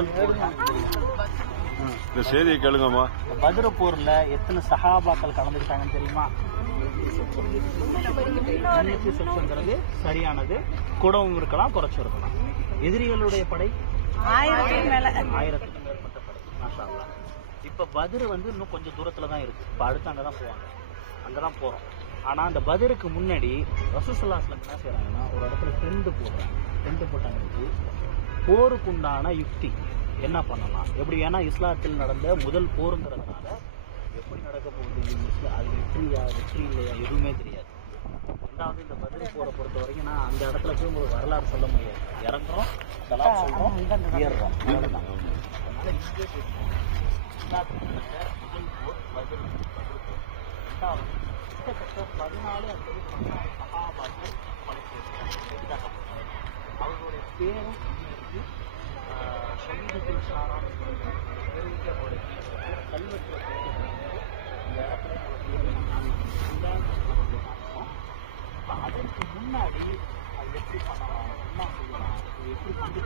முதல் போர். இந்த செய்தியை கேளுங்கம்மா. பத்ர போர்ல எத்தனை சஹாபாக்கள் கலந்துக்கிட்டாங்கன்னு தெரியுமா? சொற்கிறது சரியானது. கூடவும் இருக்கலாம், குறைச்சும் இருக்கலாம். எதிரிகளுடைய படை 1000க்கும் மேற்பட்ட படை. மாஷா அல்லாஹ். இப்ப பத்ர் இன்னும் கொஞ்சம் தூரத்துல தான் இருக்கு. இப்ப அடுத்து அங்கதான் போவாங்க, அங்கதான் போறோம். ஆனா அந்த பத்ருக்கு முன்னாடி ரசூலுல்லாஹி ஸல்லல்லாஹு அலைஹி வஸல்லம் என்ன செய்யறாங்கன்னா, ஒரு இடத்துல டென்ட் போட்டாங்க. போருக்குண்டான யுக்தி என்ன பண்ணலாம், எப்படி? ஏன்னா இஸ்லாத்தில் நடந்த முதல் போருங்கிறதுனால எப்படி நடக்க போகுது, அது வெற்றி இல்லையா எதுவுமே தெரியாது. ரெண்டாவது இந்த பத்ர் போரை பொறுத்த வரைக்கும் நான் அந்த இடத்துல போய் உங்களுக்கு வரலாறு சொல்ல முடியாது. இறங்குறோம், சலாம் சொல்றோம், ஏறுறோம், அவ்வளவுதான். அதனால இங்கே இஸ்லாத்தில் நடந்த முதல் போர் பத்ர். ரெண்டாவது கிட்டத்தட்ட 14 அல்லது 16 சஹாபாக்கள் கொலை. அவர்களுடைய பேரும் இருக்கு. ஷஹீதுல் ஷாரான் அறிவிக்கக்கூடிய கல்வெட்டில் இந்த இடத்துல அதற்கு முன்னாடி அது எப்படி பண்ணலாம், என்ன செய்யலாம், எப்படி